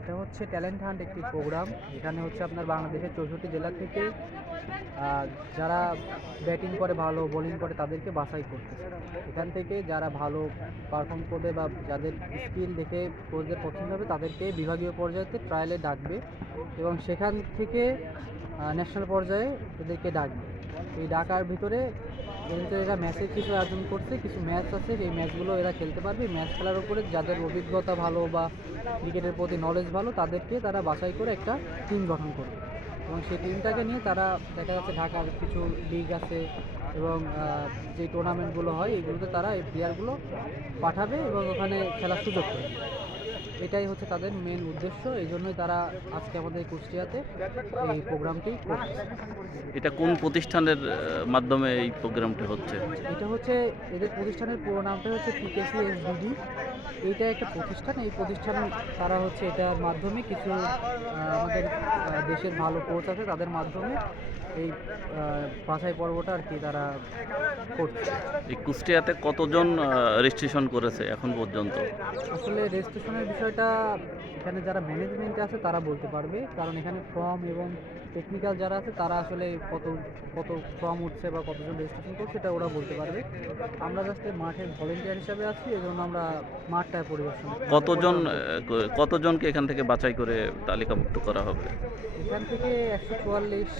এটা হচ্ছে talent hunt একটি প্রোগ্রাম। এখানে হচ্ছে আপনার বাংলাদেশের 64 জেলা থেকে যারা ব্যাটিং করে ভালো, বোলিং করে তাদেরকে বাছাই করতেছে। এখান থেকে যারা ভালো পারফর্ম করবে বা যাদের স্কিল দেখে কোচদের পছন্দ হবে তাদেরকে বিভাগীয় পর্যায়েতে ট্রায়ালে ডাকবে এবং সেখান থেকে ন্যাশনাল পর্যায়ে এদেরকে ডাকবে। এই ডাকার ভিতরে এরা ম্যাচের কিছু আয়োজন করছে, কিছু ম্যাচ আছে, এই ম্যাচগুলো এরা খেলতে পারবে। ম্যাচ খেলার উপরে যাদের অভিজ্ঞতা ভালো বা ক্রিকেটের প্রতি নলেজ ভালো তাদেরকে তারা বাছাই করে একটা টিম গঠন করবে এবং সেই টিমটাকে নিয়ে তারা দেখা যাচ্ছে ঢাকার কিছু লিগ আছে এবং যে টুর্নামেন্টগুলো হয় এইগুলোতে তারা এই প্লেয়ারগুলো পাঠাবে এবং ওখানে খেলার সুযোগ করবে। এটাই হচ্ছে তাদের মেন উদ্দেশ্য। এই জন্যই তারা আজকে আমাদের কুষ্টিয়াতে এই প্রোগ্রামটি করছে। এটা কোন প্রতিষ্ঠানের মাধ্যমে এই প্রোগ্রামটি হচ্ছে? এটা হচ্ছে এদের প্রতিষ্ঠানের পুরো নামটা হচ্ছে PKCSBD। এইটা একটা প্রতিষ্ঠান। এই প্রতিষ্ঠান তারা হচ্ছে এটার মাধ্যমে কিছু আমাদের দেশের ভালো কোচ আছে তাদের মাধ্যমে এই বাছাই পর্বটা আর কি তারা করছে। এই কুষ্টিয়াতে কতজন রেজিস্ট্রেশন করেছে এখন পর্যন্ত? আসলে রেজিস্ট্রেশনের বিষয়টা এখানে যারা ম্যানেজমেন্টে আছে তারা বলতে পারবে, কারণ এখানে ফর্ম এবং টেকনিক্যাল যারা আছে তারা আসলে কত ফর্ম উঠছে বা কতজন রেজিস্ট্রেশন করছে এটা ওরা বলতে পারবে। আমরা জাস্ট মাঠের ভলেন্টিয়ার হিসাবে আছি, এই জন্য আমরা মাঠটায় পরিদর্শন। কতজনকে এখান থেকে বাছাই করে তালিকাভুক্ত করা হবে? এখান থেকে 144,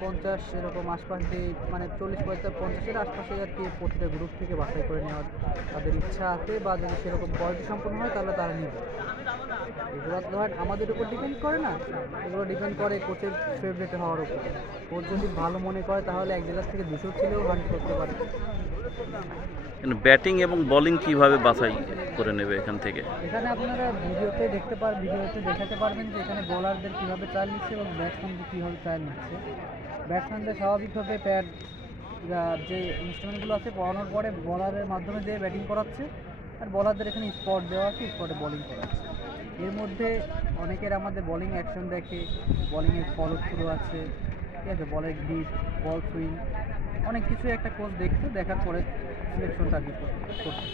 50 এরকম আশপাশ দিয়ে, মানে 40-50-50-এর আশপাশে আর কি প্রতিটা গ্রুপ থেকে বাছাই করে নেওয়ার তাদের ইচ্ছা আছে, বা যদি সেরকম কোয়ালিটি সম্পন্ন হয় তাহলে তারা নেবে। এগুলো ধর আমাদের উপর ডিপেন্ড করে না, এগুলো ডিপেন্ড করে কোচের ফেভারিট হওয়ার উপর। কোচ যদি ভালো মনে করে তাহলে এক জেলার থেকে 200 ছেলেও হান্ট করতে পারে। ব্যাটিং এবং বোলিং কিভাবে বাছাই করে নেবে এখান থেকে? এখানে আপনারা ভিডিওতে দেখাতে পারবেন যে এখানে বোলারদের কীভাবে ট্রায়াল নিচ্ছে এবং ব্যাটসম্যানদের কীভাবে ট্রায়াল নিচ্ছে। ব্যাটসম্যানদের স্বাভাবিকভাবে প্যাড যে ইনস্ট্রুমেন্টগুলো আছে পড়ানোর পরে বলারের মাধ্যমে দিয়ে ব্যাটিং করাচ্ছে, আর বলারদের এখানে স্পট দেওয়া আছে, স্পটে বোলিং করাচ্ছে। এর মধ্যে অনেকের আমাদের বোলিং অ্যাকশন দেখে, বোলিংয়ের ফলো থ্রু আছে, ঠিক আছে, বলের গ্রিপ, বল সুইং, অনেক কিছু একটা কোচ দেখছে, দেখার পরে সিলেকশনটা করছে।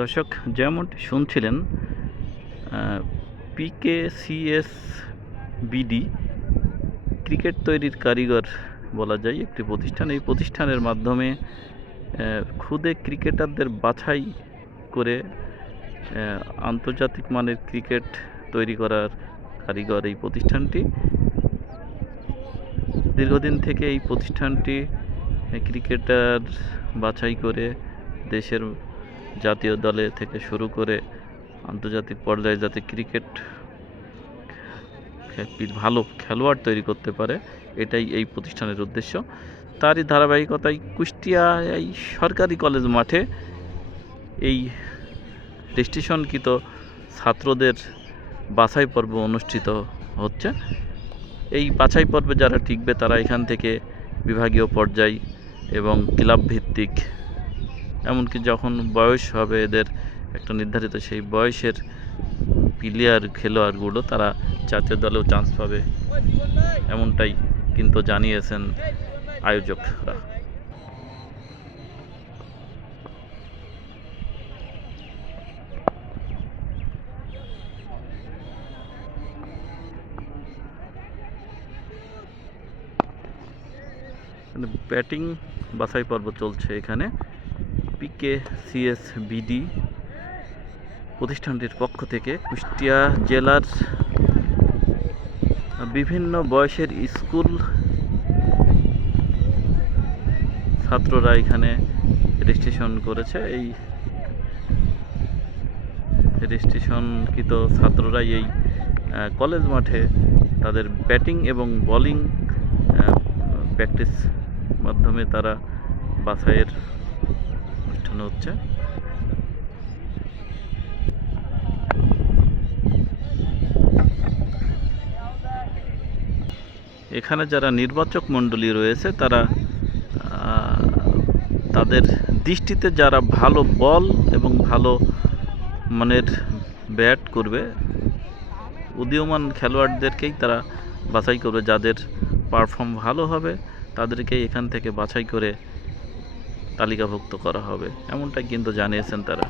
দর্শক যেমনটি শুনছিলেন, PKCSBD ক্রিকেট তৈরির কারিগর বলা যায় একটি প্রতিষ্ঠান। এই প্রতিষ্ঠানের মাধ্যমে খুদে ক্রিকেটারদের বাছাই করে আন্তর্জাতিক মানের ক্রিকেট তৈরি করার কারিগর এই প্রতিষ্ঠানটি। দীর্ঘদিন থেকে এই প্রতিষ্ঠানটি ক্রিকেটার বাছাই করে দেশের জাতীয় দলে থেকে শুরু করে আন্তর্জাতিক পর্যায়ে যাতে ক্রিকেট ভালো খেলোয়াড় তৈরি করতে পারে, এটাই এই প্রতিষ্ঠানের উদ্দেশ্য। তারই ধারাবাহিকতায় কুষ্টিয়া এই সরকারি কলেজ মাঠে এই রেজিস্ট্রেশনকৃত ছাত্রদের বাছাই পর্ব অনুষ্ঠিত হচ্ছে। এই বাছাই পর্বে যারা টিকবে তারা এখান থেকে বিভাগীয় পর্যায় এবং ক্লাব ভিত্তিক, এমনকি যখন বয়স হবে এদের একটা নির্ধারিত, সেই বয়সের খেলোয়াড়গুলো তারা জাতীয় দলেও চান্স পাবে, এমনটাই কিন্তু জানিয়েছেন আয়োজকরা। মানে ব্যাটিং বাছাই পর্ব চলছে এখানে। PKCSBD প্রতিষ্ঠানটির পক্ষ থেকে কুষ্টিয়া জেলার বিভিন্ন বয়সের স্কুল ছাত্ররা এখানে রেজিস্ট্রেশন করেছে। এই রেজিস্ট্রেশনকৃত ছাত্ররাই এই কলেজ মাঠে তাদের ব্যাটিং এবং বোলিং প্র্যাকটিস মাধ্যমে তারা বাছাইয়ের অনুষ্ঠান হচ্ছে। এখানে যারা নির্বাচক মণ্ডলী রয়েছে তারা তাদের দৃষ্টিতে যারা ভালো বল এবং ভালো মানের ব্যাট করবে উদীয়মান খেলোয়াড়দেরকেই তারা বাছাই করবে। যাদের পারফর্ম ভালো হবে তাদেরকেই এখান থেকে বাছাই করে তালিকাভুক্ত করা হবে, এমনটাই কিন্তু জানিয়েছেন তারা।